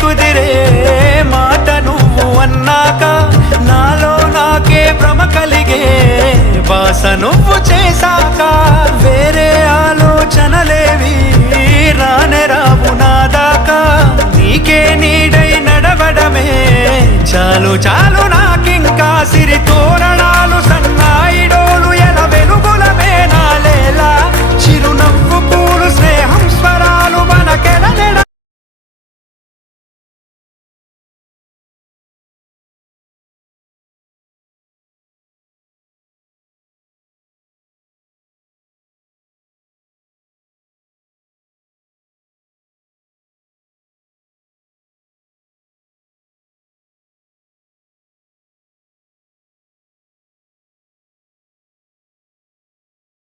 కుదిరే మాట నువ్వు అన్నాక నాలో నాకే భ్రమ కలిగే బాస నువ్వు చేశాక వేరే ఆలోచనలేవి రానే రావు నా